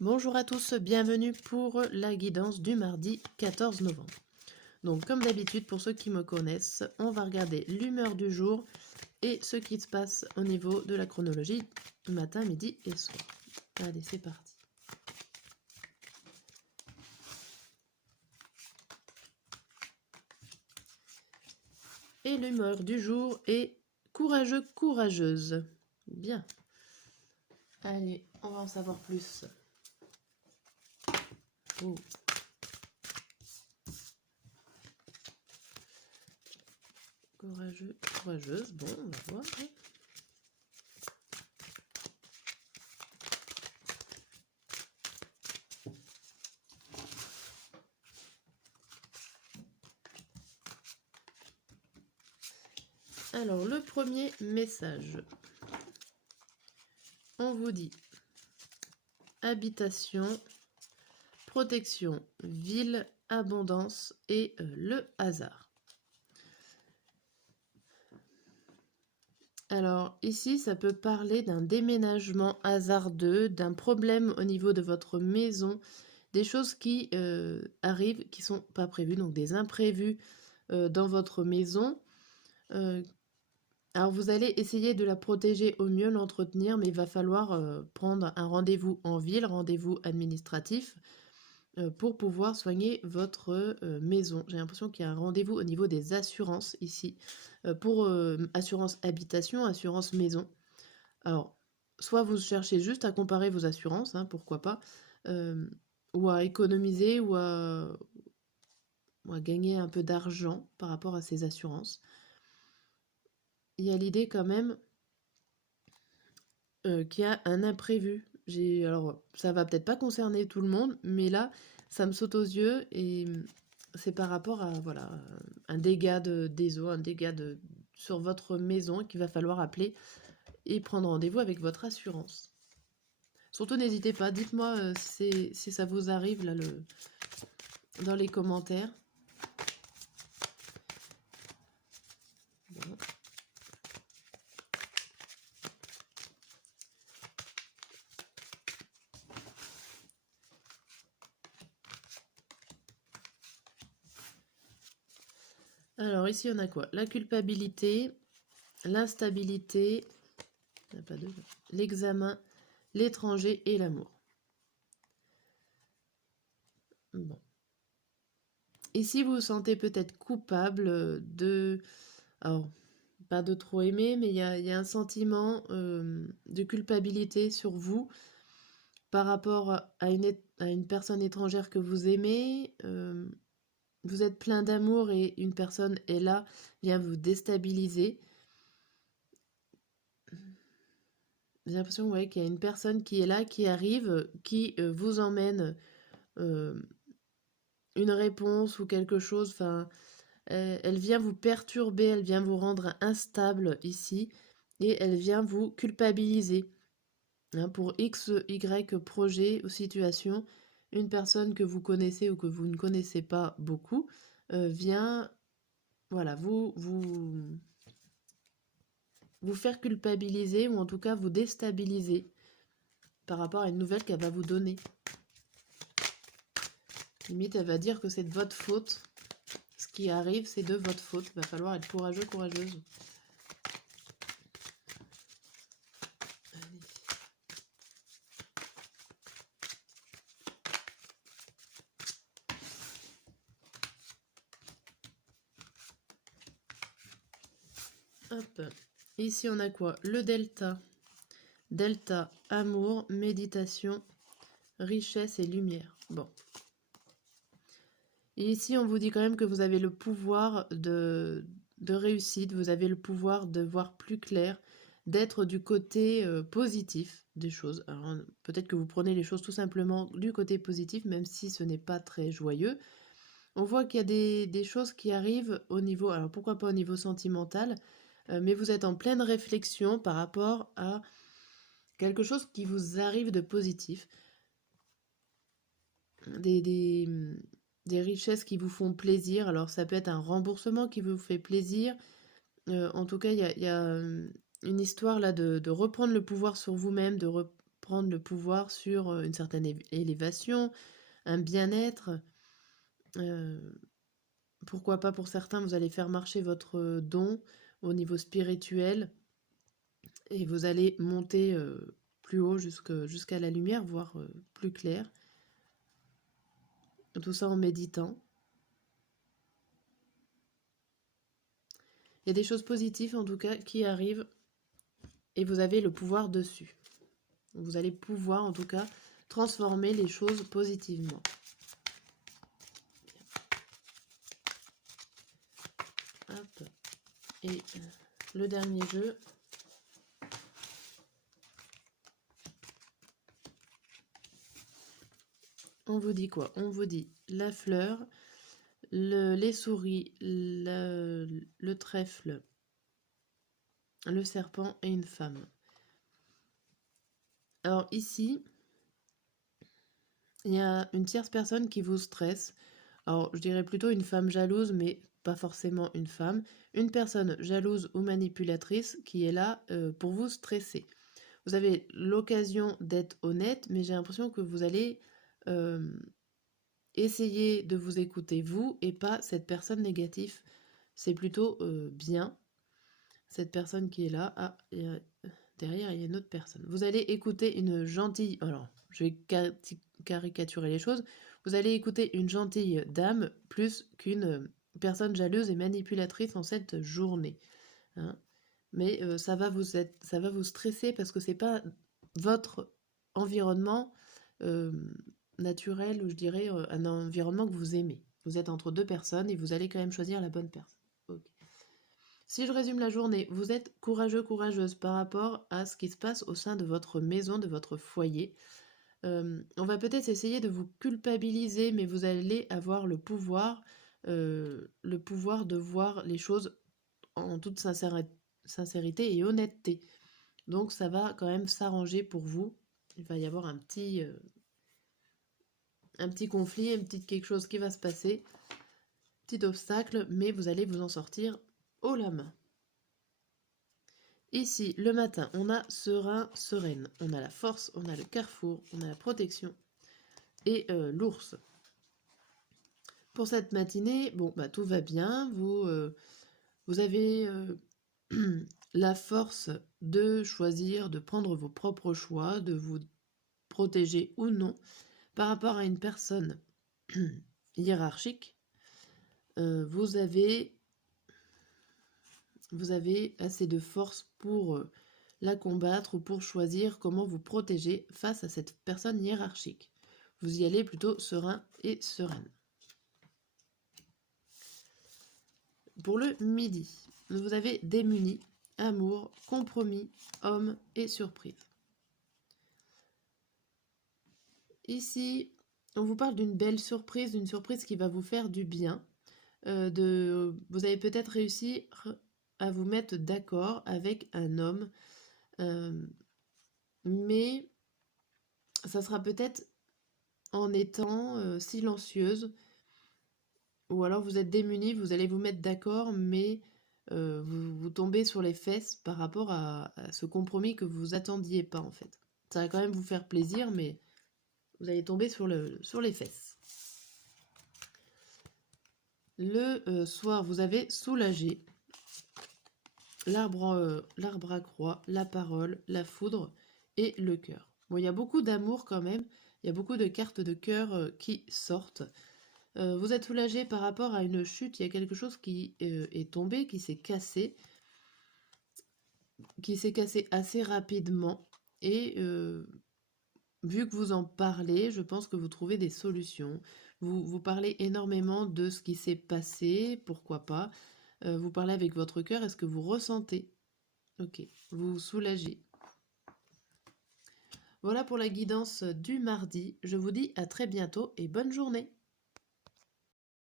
Bonjour à tous, bienvenue pour la guidance du mardi 14 novembre. Donc comme d'habitude, pour ceux qui me connaissent, on va regarder l'humeur du jour et ce qui se passe au niveau de la chronologie matin, midi et soir. Allez, c'est parti. Et l'humeur du jour est courageux, courageuse. Bien. Allez, on va en savoir plus. Oh. Courageux, courageuse. Bon, on va voir. Alors, le premier message. On vous dit habitation, protection, ville, abondance et le hasard. Alors ici, ça peut parler d'un déménagement hasardeux, d'un problème au niveau de votre maison, des choses qui arrivent, qui ne sont pas prévues, donc des imprévus dans votre maison. Alors vous allez essayer de la protéger au mieux, l'entretenir, mais il va falloir prendre un rendez-vous en ville, rendez-vous administratif, pour pouvoir soigner votre maison. J'ai l'impression qu'il y a un rendez-vous au niveau des assurances ici, pour assurance habitation, assurance maison. Alors, soit vous cherchez juste à comparer vos assurances, hein, pourquoi pas, ou à économiser ou à gagner un peu d'argent par rapport à ces assurances. Il y a l'idée quand même qu'il y a un imprévu. Alors, ça va peut-être pas concerner tout le monde, mais là, ça me saute aux yeux et c'est par rapport à voilà, un dégât des eaux, un dégât sur votre maison qu'il va falloir appeler et prendre rendez-vous avec votre assurance. Surtout, n'hésitez pas, dites-moi si ça vous arrive là, dans les commentaires. Bon. Alors ici, on a quoi? La culpabilité, l'instabilité, l'examen, l'étranger et l'amour. Bon. Ici, vous vous sentez peut-être coupable de... Alors, pas de trop aimer, mais il y a un sentiment de culpabilité sur vous par rapport à une personne étrangère que vous aimez. Vous êtes plein d'amour et une personne est là, vient vous déstabiliser. J'ai l'impression qu'il y a une personne qui est là, qui arrive, qui vous emmène une réponse ou quelque chose. Enfin, elle vient vous perturber, elle vient vous rendre instable ici et elle vient vous culpabiliser. Hein, pour X, Y projet ou situation, une personne que vous connaissez ou que vous ne connaissez pas beaucoup vient voilà, vous faire culpabiliser ou en tout cas vous déstabiliser par rapport à une nouvelle qu'elle va vous donner. Limite, elle va dire que c'est de votre faute. Ce qui arrive, c'est de votre faute. Il va falloir être courageux, courageuse. Hop. Ici, on a quoi? Le delta. Delta, amour, méditation, richesse et lumière. Bon. Et ici, on vous dit quand même que vous avez le pouvoir de réussite, vous avez le pouvoir de voir plus clair, d'être du côté positif des choses. Alors, peut-être que vous prenez les choses tout simplement du côté positif, même si ce n'est pas très joyeux. On voit qu'il y a des choses qui arrivent au niveau, alors pourquoi pas au niveau sentimental, mais vous êtes en pleine réflexion par rapport à quelque chose qui vous arrive de positif. Des richesses qui vous font plaisir. Alors ça peut être un remboursement qui vous fait plaisir. En tout cas, il y a une histoire là de reprendre le pouvoir sur vous-même, de reprendre prendre le pouvoir sur une certaine élévation, un bien-être. Pourquoi pas pour certains, vous allez faire marcher votre don au niveau spirituel et vous allez monter plus haut jusqu'à la lumière, voire plus clair. Tout ça en méditant. Il y a des choses positives en tout cas qui arrivent et vous avez le pouvoir dessus. Vous allez pouvoir en tout cas transformer les choses positivement. Hop. Et le dernier jeu. On vous dit quoi? On vous dit la fleur, les souris, le trèfle, le serpent et une femme. Alors ici, il y a une tierce personne qui vous stresse. Alors je dirais plutôt une femme jalouse, mais pas forcément une femme. Une personne jalouse ou manipulatrice qui est là pour vous stresser. Vous avez l'occasion d'être honnête, mais j'ai l'impression que vous allez essayer de vous écouter vous et pas cette personne négative. C'est plutôt bien. Cette personne qui est là. Ah, derrière, il y a une autre personne. Vous allez écouter une gentille... Alors, je vais caricaturer les choses. Vous allez écouter une gentille dame plus qu'une personne jalouse et manipulatrice en cette journée. Hein. Mais ça va vous stresser parce que c'est pas votre environnement naturel, ou je dirais un environnement que vous aimez. Vous êtes entre deux personnes et vous allez quand même choisir la bonne personne. Okay. Si je résume la journée, vous êtes courageux, courageuse par rapport à ce qui se passe au sein de votre maison, de votre foyer. On va peut-être essayer de vous culpabiliser, mais vous allez avoir le pouvoir de voir les choses en toute sincérité et honnêteté. Donc ça va quand même s'arranger pour vous. Il va y avoir un petit conflit, quelque chose qui va se passer, petit obstacle, mais vous allez vous en sortir haut la main. Ici, le matin, on a serein, sereine. On a la force, on a le carrefour, on a la protection et l'ours. Pour cette matinée, bon, bah, tout va bien. Vous avez la force de choisir, de prendre vos propres choix, de vous protéger ou non par rapport à une personne hiérarchique. Vous avez assez de force pour la combattre ou pour choisir comment vous protéger face à cette personne hiérarchique. Vous y allez plutôt serein et sereine. Pour le midi, vous avez démuni, amour, compromis, homme et surprise. Ici, on vous parle d'une belle surprise, d'une surprise qui va vous faire du bien. Vous avez peut-être réussi à vous mettre d'accord avec un homme, mais ça sera peut-être en étant silencieuse, ou alors vous êtes démunis, vous allez vous mettre d'accord, mais vous tombez sur les fesses par rapport à ce compromis que vous attendiez pas en fait. Ça va quand même vous faire plaisir, mais vous allez tomber sur les fesses. Le soir, vous avez soulagé, l'arbre à croix, la parole, la foudre et le cœur. Bon, il y a beaucoup d'amour quand même, il y a beaucoup de cartes de cœur qui sortent. Vous êtes soulagé par rapport à une chute, il y a quelque chose qui est tombé, qui s'est cassé assez rapidement. Et vu que vous en parlez, je pense que vous trouvez des solutions. Vous parlez énormément de ce qui s'est passé, pourquoi pas. Vous parlez avec votre cœur, est-ce que vous ressentez? Ok, vous vous soulagez. Voilà pour la guidance du mardi. Je vous dis à très bientôt et bonne journée.